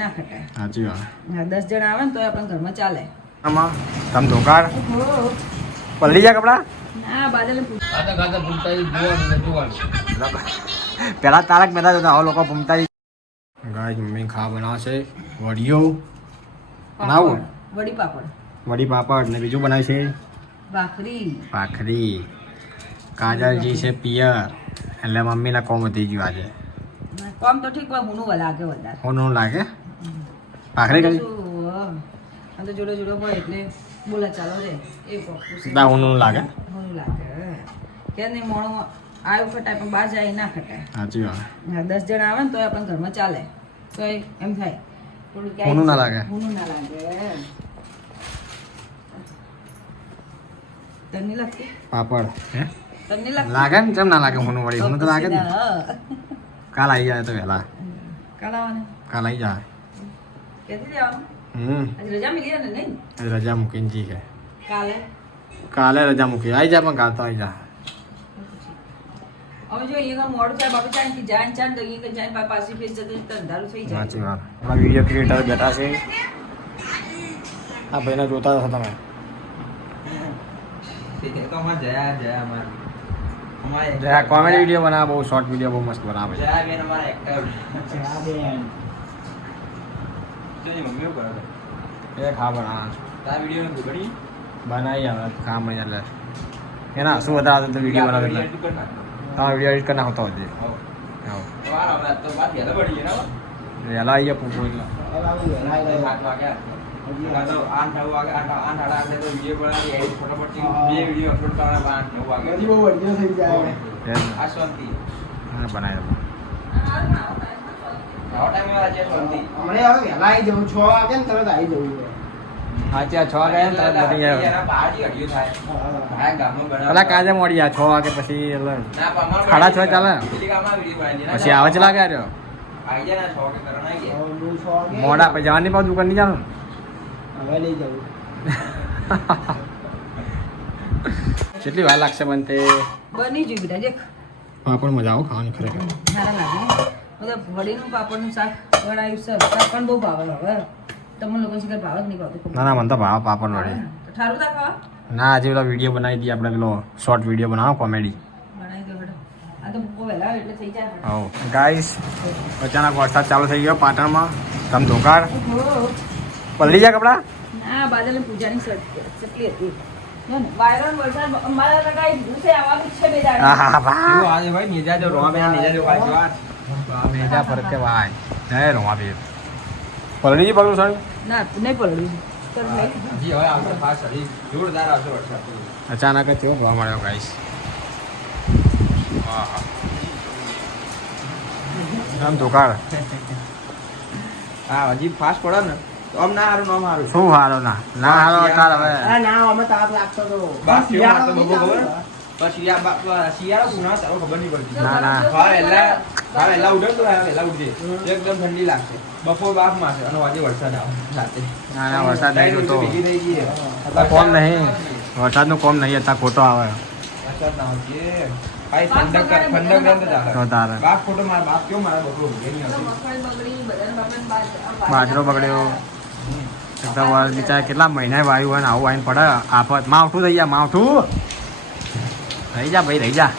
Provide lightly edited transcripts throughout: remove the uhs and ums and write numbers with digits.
ના ખટાય. સાચી વાત. 10 જણા આવે ને તો આપણા ઘરમાં ચાલે. આમાં તમ ધોકાર પલળી જા કપડા ના બાદલ પેલા તારક મહેતા જોતા હવે લોકો ભૂમતા ગાય મમ્મી ખા બનાવશે વડીઓ બનાવું વડી પાપડ વડી પાપડ ને બીજું બનાવે છે ભાખરી કાજલજી છે પિયર એટલે મમ્મીના કોમ વધી ગયું આજે કોમ તો ઠીક પણ હુનું લાગે વધારે હોનું લાગે ભાખરી કરી તો જોડે જોડે હોય એટલે બોલા ચાલો રે એ ના હોનું લાગે હુનું લાગે કે નહીં મોણો આવ્યો ખટાય પણ બહાર જાય ના ખટાય. સાચી વાત. 10 જણા આવે ને તો આપણા ઘરમાં ચાલે તો એમ થાય થોડું હોનું ના લાગે. હુનું ના લાગે. તને લાગતી પાપડ હે તને લાગતી લાગે ને કેમ ના લાગે હોનું વળી હોનું તો લાગે ને કાલ આવી જાય તો વહેલા કાલ આવવાને કાલ આવી જાય કેથી જવાનું આજે રજા મિલી ને નહીં રજા મૂકીને જી કે કાલે રજા મૂકી આવી જાય પણ કાલ તો આવી જાય હવે જો અહીંયા મોડું થાય બાપુ ચાંદ જાય ચાંદ તો અહીંયા જાય પાછી ફેર જતું અંધારું થઈ જાય. સાચી વાત. આપણા વિડીયો ક્રિએટર બેઠા છે આ ભાઈને જોતા હશો તમે જયા કોમેડી વિડીયો બનાવે બહુ શોર્ટ વિડીયો બહુ મસ્ત બનાવે છે એ ખા બનાવે બનાવી આવે કામ નહીં એટલે એના શું વધારે તો વિડીયો બનાવે એટલે હા વિડીયો એડિટ કરી નાખતો હજી વહેલા આવી ગયા પૂછો એટલે પેલા કાજે મોડી 6 વાગે પછી 6:30 ચાલે પછી આવે છે લાગે રહ્યો મોડા પછી જવાની પાછું દુકાન નહીં જવાનું કેટલી વાર લાગશે બનતે બની જોઈ બેટા દેખ પાપડ મજા આવો ખાવાની ખરેખર સારા લાગે બધા વડીનું પાપડનું શાક બનાવ્યું છે શાક પણ બહુ ભાવે હવે તમને લોકો શીખર ભાવે જ નહીં ભાવતું ના મને તો ભાવ પાપડ વળી ઠારું તા ખાવા ના આજે પેલા વિડીયો બનાવી દઈએ આપણે પેલો શોર્ટ વિડીયો બનાવો કોમેડી બનાવી દો બેટા આ તો બહુ વહેલા એટલે થઈ જાય હા ગાઈસ અચાનક વરસાદ ચાલુ થઈ ગયો પાટણમાં તમ ધોકાર પલળી જા કપડા ના બાદલ પૂજાની ચટલી હતી વાયરલ વરસાદ અમારા લગાઈ ભૂસે આવવાનું છે બે દાડા હા ભાઈ આજે ભાઈ નિજા જો રોવા બેના નિજા જો વાત મેજા પર કે ભાઈ જય રોમા બે પલળી જી પગલું સાહેબ ના નહીં પલડ્યું જી હવે આવશે ફાસ્ટ હજી જોરદાર આવશે વરસાદ અચાનક જ થયો જોવા મળ્યો ગાઈસ વાહ તમ ધોકાર હા હજી ફાસ્ટ પડે ને તો આમ ના હારું નામ હારું શું હારો ના ના હારો તાર હવે ના અમે તાપ લાગતો તો બસ કેવું મારતો બબો ખબર પછી શિયાળો પૂણા તારો ખબર નહીં પડતી ના ના વહેલા ઉઠે તો વહેલા ઉઠજે એકદમ ઠંડી લાગશે બપોર બાપ માસે અને આજે વરસાદ આવે રાતે ના ના વરસાદ નહીં જોતો ભેગી થઈ ગઈ કોમ નહીં વરસાદનું કોમ નહીં અત્યારે ખોટો આવે વરસાદ ના આવશે ભાઈ ઠંડક બંધ તો તારે બાપ ફોટો માર બાપ કેવો મારા બપોર ઉઠે નહીં આવતી મગફળી બગડી બધાને બાપને બાજરો બગડ્યો બિચારા કેટલા મહિના વાયુ હોય ને આવું આવીને પડે આફત માવઠું થઈ જા માવઠું રહી જા ભાઈ રહી જા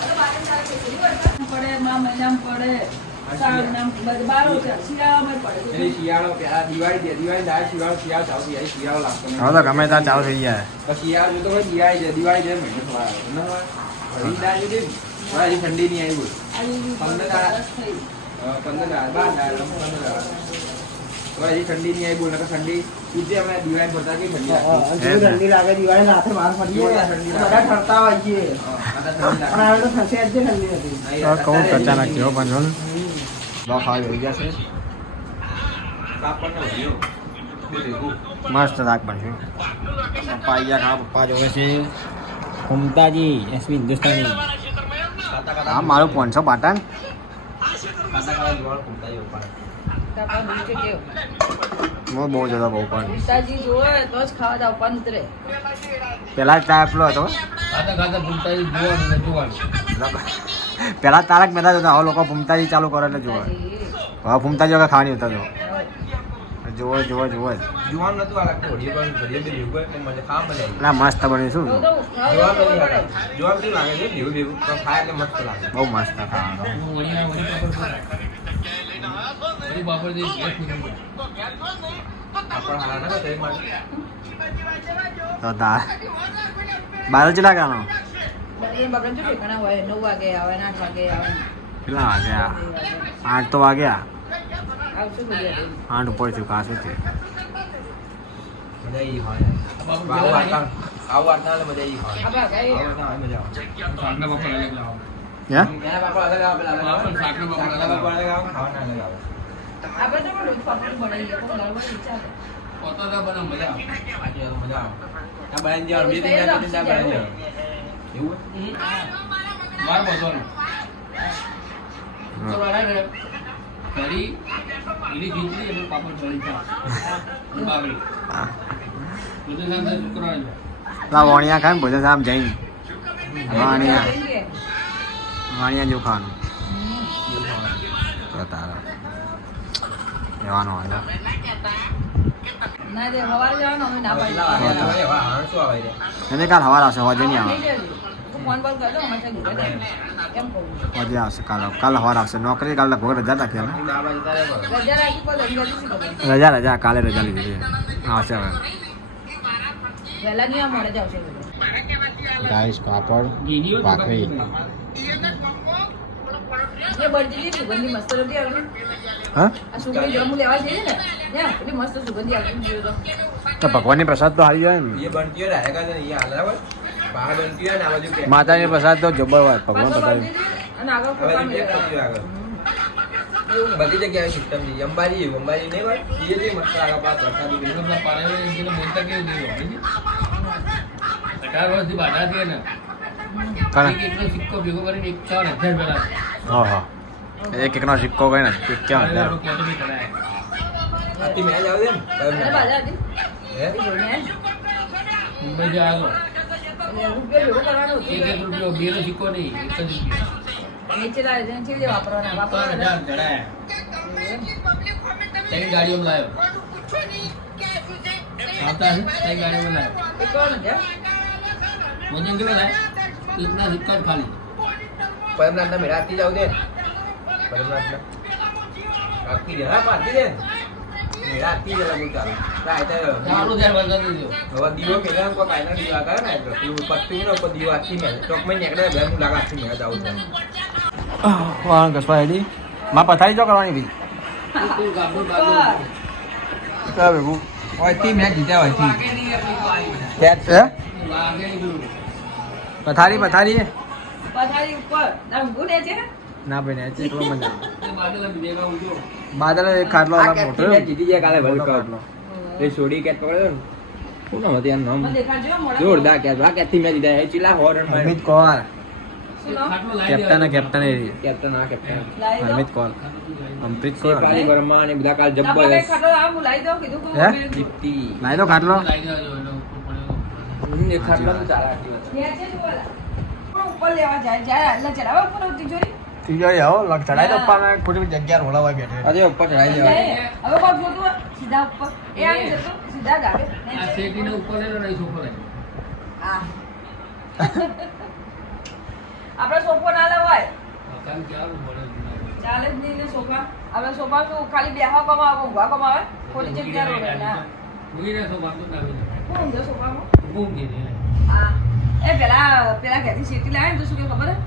પડે મા મહિનામાં પડે સાવનામ બારો છે શિયાળામાં પડે એટલે શિયાળો પેલા દિવાળી જાય શિયાળો ચાલુ થઈ જાય શિયાળો લાગતો હવે તો ગમે ત્યાં ચાલુ થઈ જાય પછી શિયાળો જોતો હોય દિવાળી જાય મહિનો થવા આવે હજી ઠંડી નહીં આવી આવી 15 દાડા 12 હજી ઠંડી નહીં આવી બોલ ઠંડી તુજે અમે દિવાળી ભરતા કે ઠંડી લાગે દિવાળી રાતે બહાર પડીએ બધા ઠરતા હોય છે પણ હવે તો થશે જ ઠંડી હતી તો કહું અચાનક થયો પણ જો ને બહુ ખાવા થઈ ગયા છે મસ્ત શાક બનશે પપ્પા અહીંયા ખા પપ્પા જોવે છે ઘૂમતાજી એસવી હિન્દુસ્તાની હા મારું 500 પાટણ હું બહુ જતો બહુ પણ પિતાજી જોવે તો જ ખાવા દા ઉપર ઉતરે પેલા ચા આપલો હતો પેલા તારક મહેતા જોતા હવે લોકો ભૂમતાજી ચાલુ કરે એટલે જોવે હવે ભૂમતાજી વગર ખાવાની હોતા જો જોવો જોવો જોવો જ. જોવાનું નતું આ લાગતું ઘડીએ પણ ભેગું હોય પણ મને ખાવા મળે ના મસ્ત બન્યું શું તો જોવાનું નથી લાગતું. જોવાનું કેવું લાગે છે ભેગું ભેગું પણ ખાય એટલે મસ્ત લાગે. બહુ મસ્ત ખાવાનું આપણે હારા ના શરીર માટે તો તાર બાર જ લાગવાનો એ બગન જો ઠેકાણા હોય 9 વાગે આવે 8 વાગે આવે કેટલા વાગ્યા 8 તો વાગ્યા આવશે બધું 8 ઉપર છું કાશું છે મજા ઈ હોય. આવું વાર્તા એટલે મજા ઈ હોય. આપા કઈ આવું ના હોય મજા આવે. હે એના બાપા અલગ આવે પેલા અલગ આવે. શાકના બાપા અલગ આવે ખાવાના અલગ આવે. આપણે તો રોજ પાપડ બનાવીએ પણ ગરબડ ઈચ્છા છે મજા આવે. આ બનાવી દેવાનું. 2 3 બનાવી દેવાનું. એવું બાર બસોનું કરી એની ખીચડી અને પાપડ ભરી ચા બાબરી બધું સામે શુક્રવાર વાણિયા ખાય ને ભોજન સામ જઈને વાણિયા જેવું ખાવાનું તો તારા રહેવાનું હોય ના દે હવારે જવાનું અમે ના પાડી કેટલા વાગે આવે? એવા હાણ શું આવે રે? એને કાલ સવાર આવશે હોજે નહીં આવે તું ફોન બોલ કરજો અમે ઘરે કેમ કહું હોજે આવશે કાલ સવાર આવશે નોકરી કાલે લગભગ રજા રાખી ને ના બાજુ તારે બોલ. રજા રાખી પણ રજા શું ખબર રજા કાલે રજા લીધી છે આવશે હવે વહેલા નહીં મળે જ આવશે ગાઈસ પાપડ ભાખરી એ બળજી સુગંધી મસ્ત નથી આવતી હા આ સુગંધી જમું લેવા જઈએ ને ત્યાં એટલી મસ્ત સુગંધી આવતી તો ભગવાનની પ્રસાદ તો હારી જાય ને એ બનતી હોય ને આયા કાંઈ નહીં, એ હાલે હોય. બહાર બનતી હોય ને આ બાજુ પેક. માતાની પ્રસાદ તો જબર હોય ભગવાન પાછો પ્રસાદ બળજી અને આગળ હવે કોપા પેક મેળવે. થતી હોય આગળ. બધી જગ્યાએ સિસ્ટમ છે. અંબાજી નહીં હોય એ જે મસ્ત આગળ પાછળ પ્રસાદી બેસો. પેલા પાડે એને બોલતા કેવું નહીં 18 વર્ષથી બાધા હતી ને કોને? એક એકનો સિક્કો ભેગો કરીને 51,000 પેલા હા એક એકનો સિક્કો કઈ ને ક્યાં આથી મેચ આવે છે ને અને બાજા હતી હે? એ જોઈને આય. મુંબઈ જે આવ્યો એટલે રૂપિયો ભેગો કરવાનો હતો. એક રૂપિયો બે નો સિક્કો નહીં એક જ રૂપિયો નીચે લાવે છે ચીવી દે વાપરવાના 51,000 ચડાયા તેની ગાડીઓમાં લાવ્યો આવતા હશે તેની ગાડીઓમાં લાવ્યો એ કોણ છે વજન કેટલો થાય એકના સિક્કા જ ખાલી પરમનાથના મેળા આરતી જાવ દે ને. પરમનાથના આરતી દે હા આરતી દે ને. મેળા આરતી દે બહુ ચાલે. ચાલુ થાય વરસાદ દીધો હવે દીવો પેલા કોઈ કાયના દીવા કરે ને તો એવું પત્તું ને ઉપર દીવો આખી મેળ ચોકમાં નીકળે બે હું લાગે આખી મેળ જાવું છે. વાહ કસવા હેડી માં પથારી જો કરવાની ભાઈ તું ગાબડું ઉપર. કયા ભેગું ઓયથી મેચ જીત્યા ઓયથી. હે લાગે નહીં પથારી પથારી ઉપર ના ઊંઘું ને છે ના ભાઈ ને એકલો મજા તે બાદલા ભેગા ઉજો બાદલ એક ખાટલો આ આલા કેપ્ટન મોટો મેચ જીતી ગયા કાલે વર્લ્ડ કપ. ખાટલો. એ સોડી કેચ પકડ્યો ને. શું નામ હતું એનું મને નામ? દેખાડજો મોડા જોરદાર કેચ. આ કેચથી મેચ જીત્યા. એ ચીલા 100 રન માર્યા. અમિત કૌર શું નામ? ખાટલો લાવી કેપ્ટન એ કેપ્ટન આ કેપ્ટન. લાવી દો અમિત કૌર અમપ્રીત કૌર કાલી ગરમા ને બધા કાલ ના પણ કઈ જબરદસ્ત ખાટો આ હું લાવી દઉં કીધું કે હે? હું જીતી. લાઈ દો ખાટલો લાવી દેજો એનો ઉપર પડ્યો એક ખાટલો તો ચાલે આટલી વાત. ત્યાં છે જો વાલા. પણ ઉપર લેવા જાય જ્યારે એટલે ચડાવે ઉપર તિજોરી તિજોરી આવો લગ ચડાઈ દો પામે ખોટી જગ્યા રોલાવા બેઠે આજે ઉપર ચડાઈ દેવા. હવે કોક જોતું હોય, સીધા ઉપર એ આવી જતો સીધા ગાવે આ શેટીને ઉપર લેલો નહીં સોફો લઈ હા આપણે સોફો ના લેવાય કામ ક્યાં મળે ચાલે જ નહીં ને સોફા આપણે સોફા શું ખાલી બેહવા કમાવે ઊંઘવા કમાવે ખોટી જગ્યા રોવે ના મૂવીને સોફા તો નાવી દે હું ઊંઘે સોફામાં મૂવ કે દે હા એ પેલા ઘેરથી શેટી લાવે ને તો શું કે ખબર હે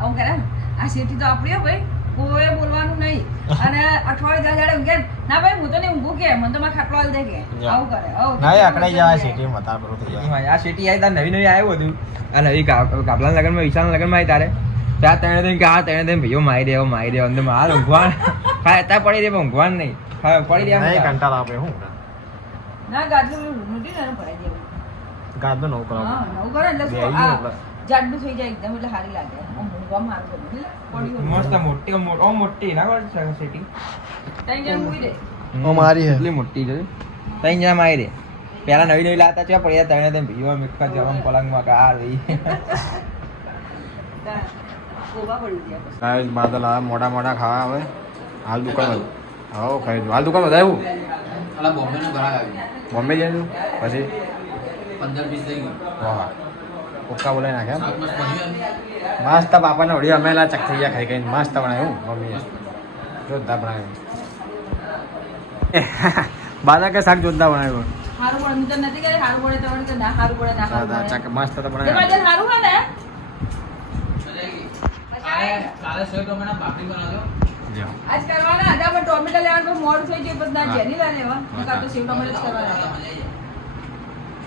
આવું કરે ને, આ શેટી તો આપણી હો ભાઈ કોઈ બોલવાનું નહીં અને અઠવાડિયે દાડે ઊંઘે ને, ના ભાઈ હું તો નહીં ઊંઘું કે મને તો મારા ખાટલો હાલ દે કે આવું કરે આવું નહીં આકડાઈ જવાય સિટી મતા બરો થઈ જાય આ શેટી આવી તાર નવી આવ્યું હતું. આ નવી કાપલાના લગનમાં વિશાલના લગનમાં આવી તારે ત્યાં તેને કે આ તેને ભાઈઓ મારી દેવો અંદર હાલ ઊંઘવા હા ત્યાં પડી દે પણ ઊંઘવાનું નહીં હા પડી દે નહીં કંટાળ આપે હું ના ગાદલું નથી ને ભરાઈ દેવું ગાદો નવ કરો હા નવું કરે એટલે બે શું આવી આ ગયું જાડું થઈ જાય એકદમ એટલે સારી લાગે આમ ઊંઘવામાં સારું ગમે પડી મસ્ત મોટી ના શેટી તઈ જણ મૂકી દે ઓ મારી હે એટલી મોટી છે તઈ જ્યાં મારી દે પેલા નવી લાતા છે પડ્યા તને તેમ ભીવા મિક્કા જવામ પલંગમાં કા રહી ગોબા પડી ગયા પછી ગાઈસ બાદલ આ મોડા ખાવા આવે હાલ દુકાન હાલ દુકાન બધાયું અલા બોમ્બેનો ઘરાક આવ્યો. બોમ્બે જઈશું પછી 15-20 થઈ ગયું. વાહ કોકા બોલાવી નાખ્યા શાક મસ્ત બન્યું. મસ્ત બાપાને વળી અમે ચક થઈ ગયા ખાઈ ખાઈને મસ્ત બનાવ્યું મમ્મીએ જોરદાર બનાવ્યું બાદા કે શાક જોરદાર બનાવ્યું હારું પડે હું તો નથી કરી હારું પડે તો કે ના હારું પડે ના હારું પડે ચક મસ્ત તો તે બનાવ્યું બાજુ હારું હોય ને કાલે સેવ ટમેટા ભાખરી બનાવજો. લ્યો. આજ કરવાના હતા પણ ટોમેટો લેવાનું તો મોડું થઈ ગયું પછી ના જેની લા લેવા નકા તો સેવ ટમેટો જ કરવાના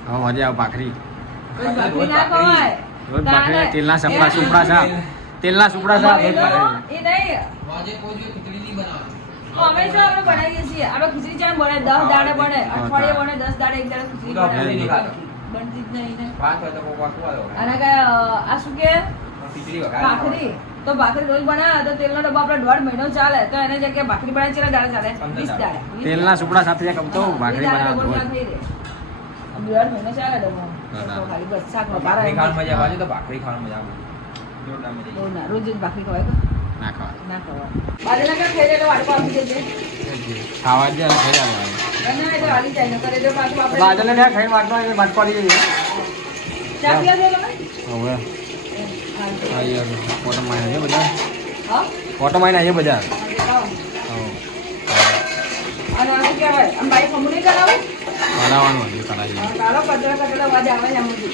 હવે મજા આવે ભાખરી રોજ ભાખરી ના ખવાય રોજ ભાખરી તેલના સપડા સુપડા છે તેલના સુપડા છે રોજ ભાખરી એ નહીં આજે કોઈ જો ખીચડી નહીં બનાવવાની. અમે જો આપણે બનાવીએ છીએ આપણે ખીચડી ચાણ બને 10 દાડે બને અઠવાડિયે બને 10 દાડે એક દાડે ખીચડી હું તો બને નહીં ખાતો. બનતી જ નહીં ને ભાત હોય તો કોક વાર ખવાય હવે. અને કે આ શું કે ખીચડી વઘારી ભાખરી તો ભાખરી રોજ બનાવે તો તેલનો ડબ્બો આપણે 1.5 મહિનો ચાલે તો એની જગ્યાએ ભાખરી બનાવી ચેલા દાડે ચાલે 20 દાડે તેલના સુપડા સાથે કમ તો ભાખરી બનાવતો હોય 1.5 મહિનો ચાલે ડબ્બો બરાબર. તો ખાલી બસ શાક ભાખરી ખાવાની મજા આવે બહાર તો ભાખરી ખાવાની મજા આવે જોરદાર મજા બહુ આવે. ના રોજ જ ભાખરી ખવાય કે ના ખવાય ના ખવાય બાજુના કાંઈ ખાઈ લે તો વાડકો આપી દેજે ખાવા જ ખાઈ જવાનું બનાવે તો વાળી જાય નકર એ તો પાછું આપણે બાજુને બે ખાઈ વાટવા વાટવા દઈએ ચા પીવા દે તમે હવે અહીંયા ફોટો માં છે બધા હા ફોટો માં અહીંયા બધા લાવો. હા અને આ શું કહેવાય આમ બાઈક હમણાં કરાવે બનાવવાનું હજી કરાવી ચાલો કચરા કચરા અવાજ આવે છે આમ બધું